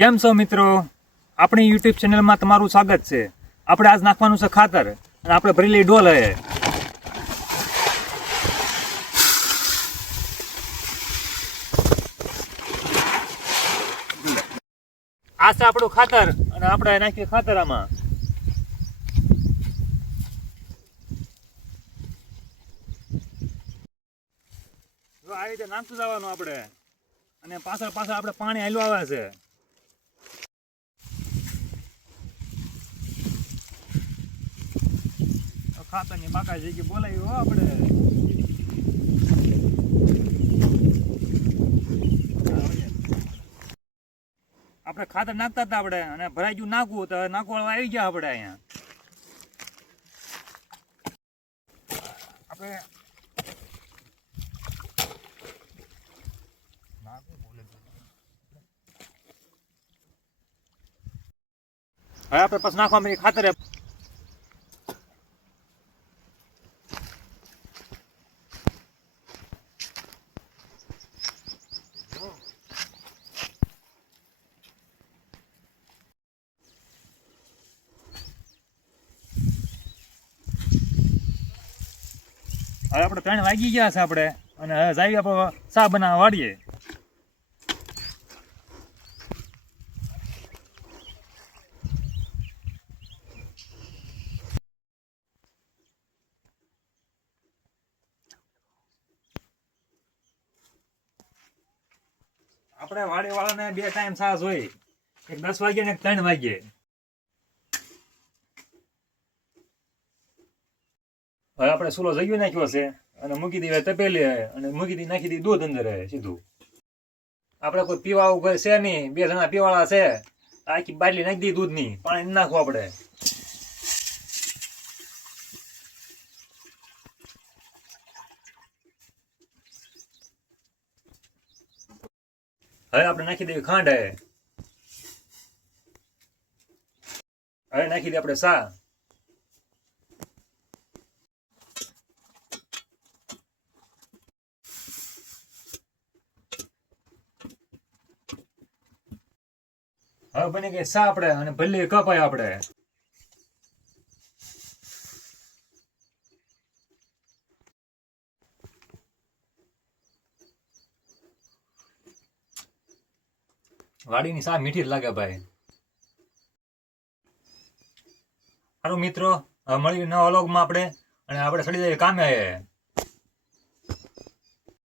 કેમ છો મિત્રો? આપણી યુટ્યુબ ચેનલમાં તમારું સ્વાગત છે. આપણે આજ નાખવાનું છે ખાતર અને આપણે ભરેલી ડોલ હે. આ છે આપણું ખાતર અને આપણે નાખીએ ખાતર આમાં. જો આ રીતે નાખતું જવાનું આપણે અને પાછળ આપણે પાણી હાલ્યું આવે છે. ખાતરની બાકા જગ્યાએ બોલાવી હો આપણે. આપણે ખાતર નાખતા હતા આપણે અને ભરાઈ ગયું નાખવું તો નાખવાળા આવી ગયા આપણે અહીંયા. આપણે હવે આપણે પછી નાખવા માંડીએ ખાતર. હવે આપણે 3 વાગી ગયા છે આપણે અને હવે જઈએ આપણે ચા બનાવવા વાળીએ. આપણે વાડી વાળાને 2 ટાઈમ છાસ હોય, એક 10 વાગે ને એક 3 વાગે. હવે આપણે સુલો જગ્યો નાખ્યો છે અને મૂકી દઈએ તપેલી અને મૂકી દી નાખી દઈએ દૂધ અંદર સીધું. આપણે કોઈ પીવા ઉપર છે નહીં, 2 જણા પીવાળા છે. આખી બાટલી નાખી દઈએ દૂધની, પાણી નાખવું આપણે. હવે આપણે નાખી દઈએ ખાંડ. હવે નાખી દઈએ આપણે ચા. હવે બની ગઈ ચા આપણે અને ભલે કપ હોય આપણે. વાડીની ચા મીઠી જ લાગે ભાઈ. સારું મિત્રો, હવે મળીએ નવા વ્લોગમાં આપણે અને આપણે ચડી જઈએ કામે.